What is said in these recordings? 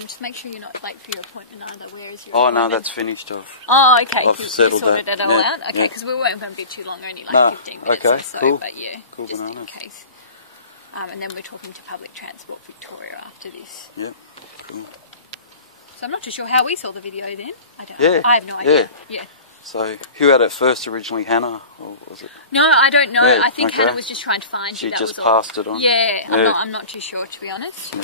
Just make sure you're not late for your appointment either. Where is your Oh, appointment? no, that's finished. Oh, okay. I've settled sorted that. it all out? Okay, because we weren't going to be too long, only like 15 minutes or so. Cool. But yeah, cool just banana. in case. And then we're talking to Public Transport Victoria after this. Yep, cool. So I'm not too sure how we saw the video then. I don't know. I have no idea. Yeah. So, who had it first originally, Hannah, or was it? No, I don't know. Yeah, I think Hannah was just trying to find you. She that just was all. passed it on? Yeah, I'm not too sure, to be honest. Yeah.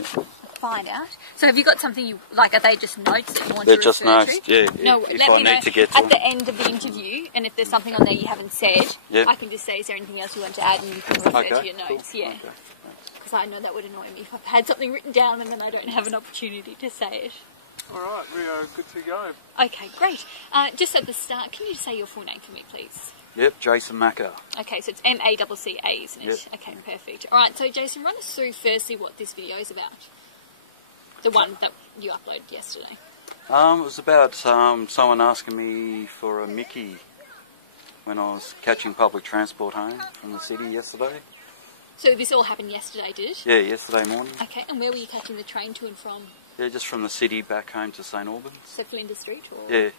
Find out. So have you got something you, like, are they just notes that you want to refer to? They're just notes, yeah. No, if let I me know need to get to at the end of the interview, and if there's something on there you haven't said, I can just say, is there anything else you want to add, and you can refer to your notes, cool. yeah. Because I know that would annoy me if I've had something written down and then I don't have an opportunity to say it. Alright, we are good to go. Okay, great. Just at the start, can you just say your full name for me, please? Yep, Jason Macca. Okay, so it's M-A-C-C-A, isn't it? Yep. Okay, perfect. Alright, so Jason, run us through firstly what this video is about. The one that you uploaded yesterday. It was about someone asking me for a Mickey when I was catching public transport home from the city yesterday. So this all happened yesterday, did it? Yeah, yesterday morning. Okay, and where were you catching the train to and from? Yeah, just from the city back home to St Albans. So Flinders Street? Or? Yeah. Okay.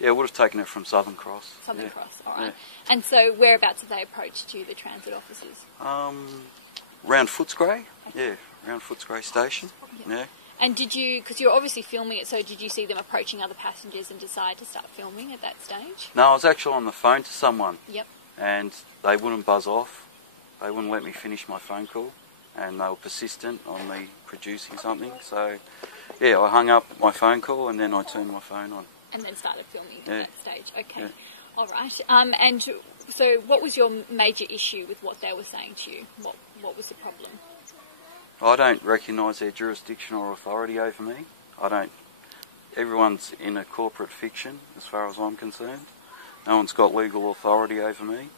Yeah, I would have taken it from Southern Cross. Southern Cross, alright. Yeah. And so whereabouts have they approached you, the transit officers? Round Footscray. Yeah, around Footscray Station. Yeah. And did you, because you're obviously filming it, so did you see them approaching other passengers and decide to start filming at that stage? No, I was actually on the phone to someone. Yep. And they wouldn't buzz off. They wouldn't let me finish my phone call. And they were persistent on me producing something. So, yeah, I hung up my phone call and then I turned my phone on. And then started filming at that stage. Okay. Yeah. All right. And so what was your major issue with what they were saying to you? What was the problem? I don't recognise their jurisdiction or authority over me. Everyone's in a corporate fiction as far as I'm concerned. No one's got legal authority over me.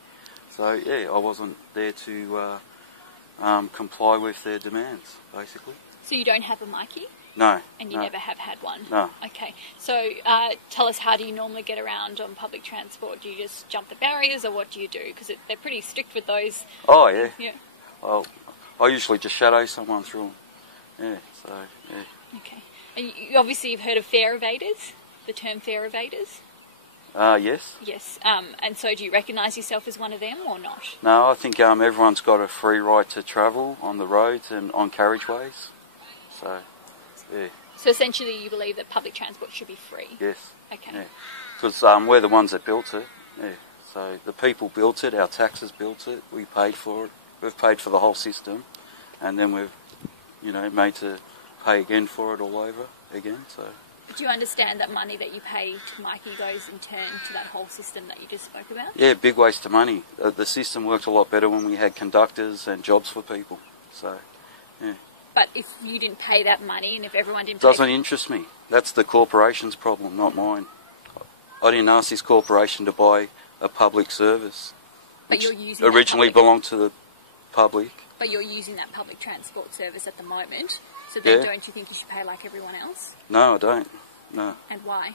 So, yeah, I wasn't there to comply with their demands, basically. So you don't have a Mikey? No. And you never have had one? No. Okay. So tell us, how do you normally get around on public transport? Do you just jump the barriers, or what do you do? Because they're pretty strict with those. Oh, yeah. Yeah. Well, I usually just shadow someone through them. Yeah, so, yeah. Okay. And you obviously you've heard of fare evaders, the term fare evaders? Yes. Yes. And so do you recognise yourself as one of them or not? No, I think everyone's got a free right to travel on the roads and on carriageways. So, yeah. So essentially you believe that public transport should be free? Yes. Okay. Because we're the ones that built it. Yeah. So the people built it, our taxes built it, we paid for it. We've paid for the whole system, and then we've, made to pay again for it all over again. So. Do you understand that money that you pay to Mikey goes in turn to that whole system that you just spoke about? Yeah, big waste of money. The system worked a lot better when we had conductors and jobs for people. So, yeah. But if you didn't pay that money, and if everyone didn't doesn't interest me. That's the corporation's problem, not mine. I didn't ask this corporation to buy a public service, but you're using originally belonged to the public. But you're using that public transport service at the moment, so then don't you think you should pay like everyone else? No, I don't. No. And why?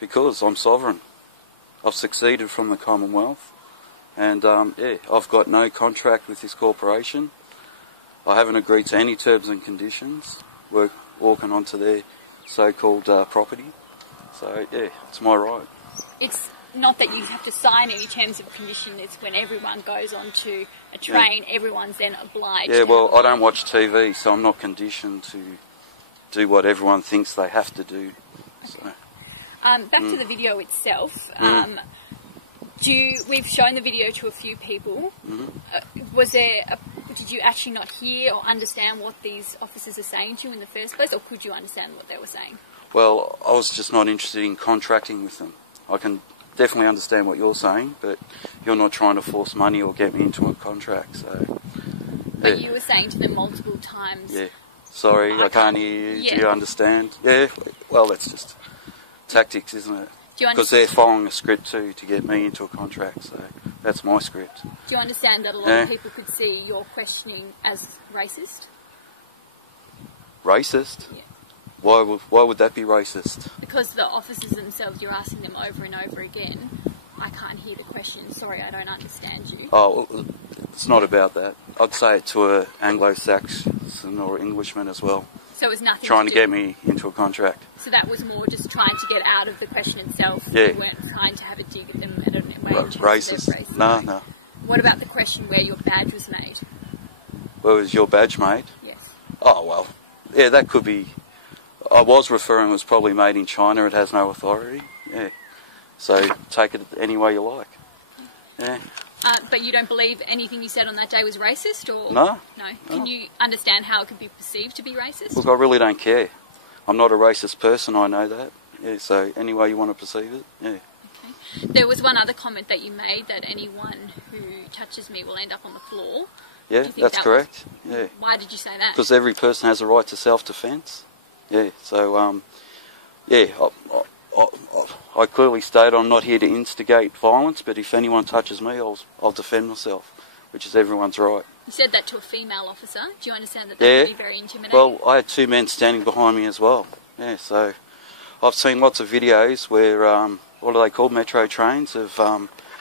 Because I'm sovereign. I've succeeded from the Commonwealth, and I've got no contract with this corporation. I haven't agreed to any terms and conditions. We're walking onto their so-called property. So, yeah, it's my right. It's not that you have to sign any terms of condition. It's when everyone goes onto a train, everyone's then obliged. Yeah, well, I don't watch TV, so I'm not conditioned to do what everyone thinks they have to do. So. Back to the video itself. We've shown the video to a few people. Did you actually not hear or understand what these officers are saying to you in the first place, or could you understand what they were saying? Well, I was just not interested in contracting with them. I can definitely understand what you're saying, but you're not trying to force money or get me into a contract. So, but you were saying to them multiple times. Yeah. Sorry, I can't hear you. Do you understand? Yeah. Well, that's just tactics, isn't it? Because they're following a script too to get me into a contract. So that's my script. Do you understand that a lot of people could see your questioning as racist? Racist? Yeah. Why would that be racist? Because the officers themselves, you're asking them over and over again, I can't hear the question, sorry, I don't understand you. Oh, it's not about that. I'd say it to an Anglo-Saxon or Englishman as well. So it was nothing trying to get me into a contract. So that was more just trying to get out of the question itself. Yeah. You weren't trying to have a dig at them at a wage. Racist? No, no. What about the question where your badge was made? Where was your badge made? Yes. Oh, well, yeah, that could be. I was referring it was probably made in China. It has no authority. Yeah. So take it any way you like. Yeah. But you don't believe anything you said on that day was racist, or No. No. Can you understand how it could be perceived to be racist? Look, I really don't care. I'm not a racist person. I know that. Yeah. So any way you want to perceive it. Yeah. Okay. There was one other comment that you made, that anyone who touches me will end up on the floor. Yeah, that's correct. Yeah. Why did you say that? Because every person has a right to self-defence. Yeah. So yeah. I clearly state I'm not here to instigate violence, but if anyone touches me, I'll defend myself, which is everyone's right. You said that to a female officer. Do you understand that Yeah. would be very intimidating? Well, I had two men standing behind me as well. Yeah, so I've seen lots of videos where, what are they called, metro trains, have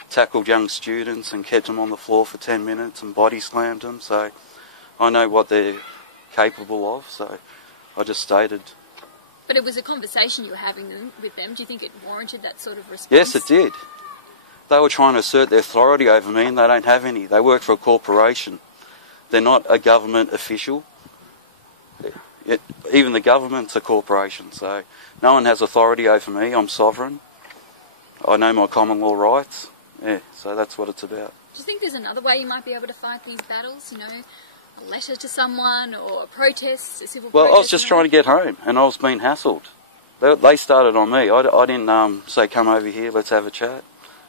tackled young students and kept them on the floor for 10 minutes and body slammed them, so I know what they're capable of, so I just stated. But it was a conversation you were having with them. Do you think it warranted that sort of response? Yes, it did. They were trying to assert their authority over me, and they don't have any. They work for a corporation. They're not a government official. Even the government's a corporation, so no one has authority over me. I'm sovereign. I know my common law rights. Yeah, so that's what it's about. Do you think there's another way you might be able to fight these battles? You know, a letter to someone, or a protest, a civil protest? Well, I was just trying to get home, and I was being hassled. They started on me. I didn't say, come over here, let's have a chat.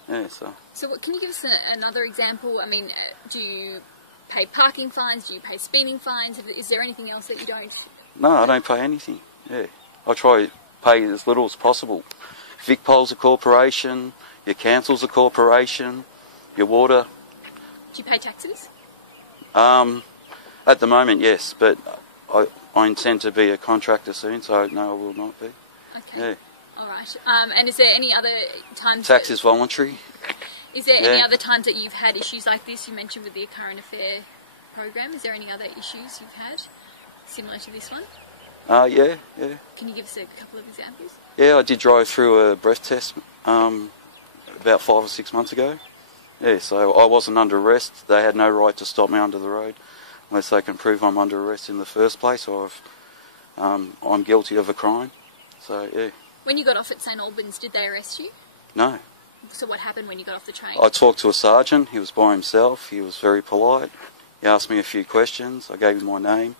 Yeah, so. So can you give us another example? I mean, do you pay parking fines? Do you pay speeding fines? Is there anything else that you don't? No, I don't pay anything. Yeah, I try to pay as little as possible. Vicpol's a corporation. Your council's a corporation. Your water. Do you pay taxes? At the moment, yes, but I intend to be a contractor soon, so no, I will not be. Okay. Yeah. All right. And is there any other times? Tax is voluntary. Is there any other times that you've had issues like this? You mentioned with the current affair program. Is there any other issues you've had similar to this one? Yeah. Can you give us a couple of examples? Yeah, I did drive through a breath test about 5 or 6 months ago. Yeah, so I wasn't under arrest. They had no right to stop me under the road unless they can prove I'm under arrest in the first place, or if I'm guilty of a crime. So, yeah. When you got off at St Albans, did they arrest you? No. So what happened when you got off the train? I talked to a sergeant. He was by himself. He was very polite. He asked me a few questions. I gave him my name,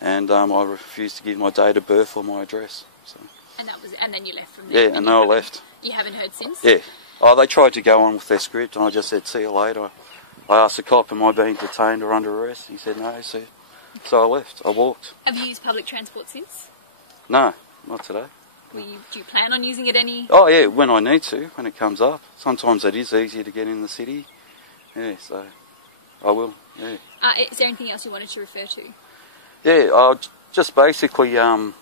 and I refused to give my date of birth or my address. So. And then you left from there? Yeah, and then I left. You haven't heard since? Yeah. Oh, they tried to go on with their script, and I just said, see you later. I asked the cop, am I being detained or under arrest? He said no, so I left. I walked. Have you used public transport since? No, not today. Do you plan on using it any? Oh yeah, when I need to, when it comes up. Sometimes it is easier to get in the city. Yeah, so I will, yeah. Is there anything else you wanted to refer to? Yeah, just basically, the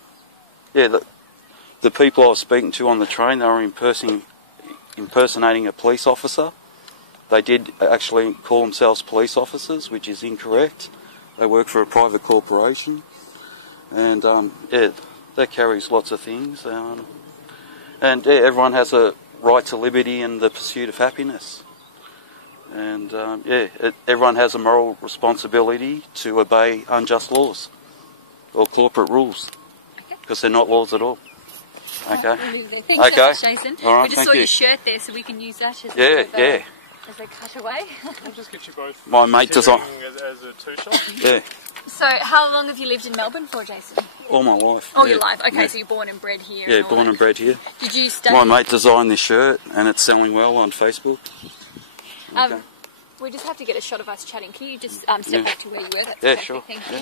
people I was speaking to on the train, they were impersonating a police officer. They did actually call themselves police officers, which is incorrect. They work for a private corporation. And, yeah, that carries lots of things. And yeah, everyone has a right to liberty and the pursuit of happiness. And, yeah, everyone has a moral responsibility to obey unjust laws or corporate rules. Because they're not laws at all. Okay. Thanks so much, Jason. All right, we just saw your shirt there, so we can use that as as they cut away. I'll just get you both. My mate designed as a two-shot. Yeah. So, how long have you lived in Melbourne for, Jason? All my life. All your life. Okay, so you're born and bred here. Yeah, born and bred here. Did you study? My mate designed this shirt, and it's selling well on Facebook. Okay. We just have to get a shot of us chatting. Can you just step back to where you were? That's perfect. Sure. Thank you.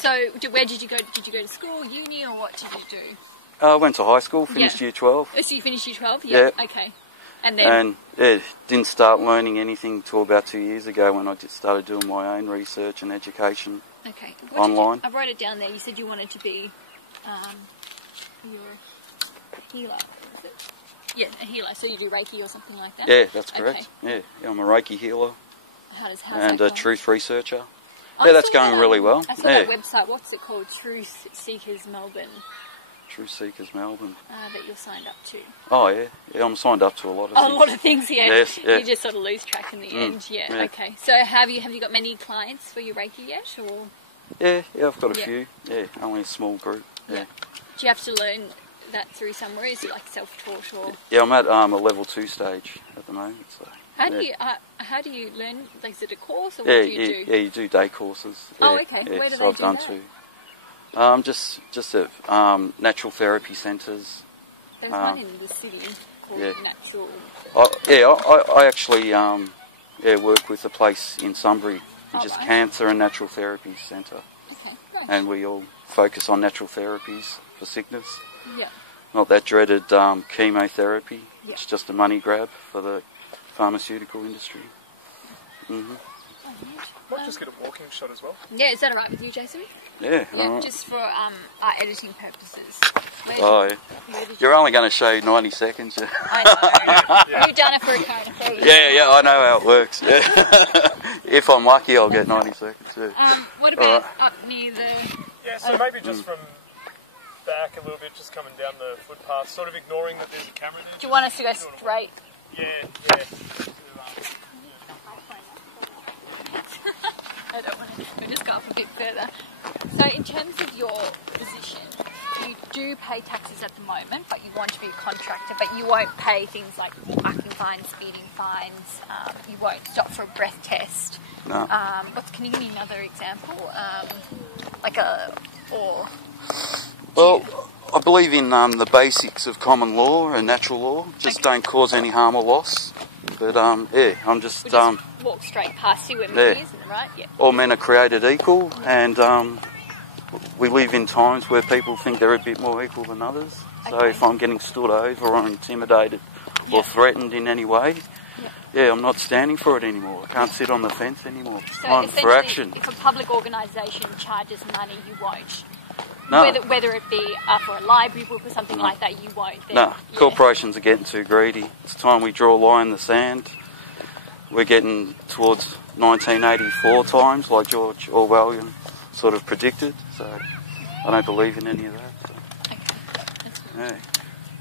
So, where did you go? Did you go to school, uni, or what did you do? I went to high school, finished year 12. Oh, so you finished year 12? Yeah. Okay. And then? And didn't start learning anything until about 2 years ago when I started doing my own research and education online. I wrote it down there. You said you wanted to be your healer, is it? Yeah, a healer. So you do Reiki or something like that? Yeah, that's correct. Okay. Yeah, I'm a Reiki healer. How's and that a truth researcher. Yeah, that's going really well. I saw that website. What's it called? Truth Seekers Melbourne. Truth Seekers Melbourne. That you're signed up to. Oh yeah, I'm signed up to a lot of things. A lot of things, yeah. Yes, yeah. You just sort of lose track in the end. Yeah. Okay. So have you got many clients for your Reiki yet, or? Yeah, I've got a few. Yeah, only a small group. Yeah. Do you have to learn that through somewhere? Is it like self-taught or? Yeah, I'm at a level 2 stage at the moment. So. How do you learn? Like, is it a course or what do you do? Yeah, you do day courses. Yeah, oh, okay. Yeah, Where do so they I've do done that? two. Just at natural therapy centres. There's one in the city called Natural. I actually work with a place in Sunbury, which is Cancer and Natural Therapy Centre. Okay, great. And we all focus on natural therapies for sickness. Yeah. Not that dreaded chemotherapy. Yeah. It's just a money grab for the pharmaceutical industry. Might just get a walking shot as well. Yeah, is that alright with you, Jason? Yeah. Yeah, just for our editing purposes. You're only going to show 90 seconds. Yeah. I know. You've done it for a kind of thing. Yeah, I know how it works. Yeah. If I'm lucky, I'll get 90 seconds. Yeah. What about up near the... Yeah, so maybe just from back a little bit, just coming down the footpath, sort of ignoring that there's a camera there. Do you want us to go straight? Yeah. I don't want to. We'll just go up a bit further. So in terms of your position, you do pay taxes at the moment, but you want to be a contractor, but you won't pay things like parking fines, speeding fines, you won't stop for a breath test. No. Can you give me another example? Well, I believe in the basics of common law and natural law. Just don't cause any harm or loss. But I'm just... We'll just walk straight past you when we're here, isn't it right? Yeah. All men are created equal, and we live in times where people think they're a bit more equal than others. So if I'm getting stood over or intimidated or threatened in any way, I'm not standing for it anymore. I can't sit on the fence anymore. It's time for action. If a public organisation charges money, you won't. No. Whether it be for a library book or something like that, you won't. No, corporations are getting too greedy. It's time we draw a line in the sand. We're getting towards 1984 times, like George Orwellian sort of predicted. So I don't believe in any of that. So. Okay, that's good. Yeah.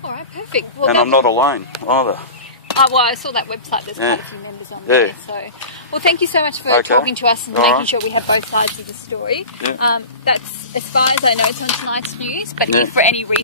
All right, perfect. Well, and I'm not alone either. Well, I saw that website. There's quite a few members on there. So, well, thank you so much for talking to us and making sure we have both sides of the story. Yeah. That's, as far as I know, it's on tonight's news. But if for any reason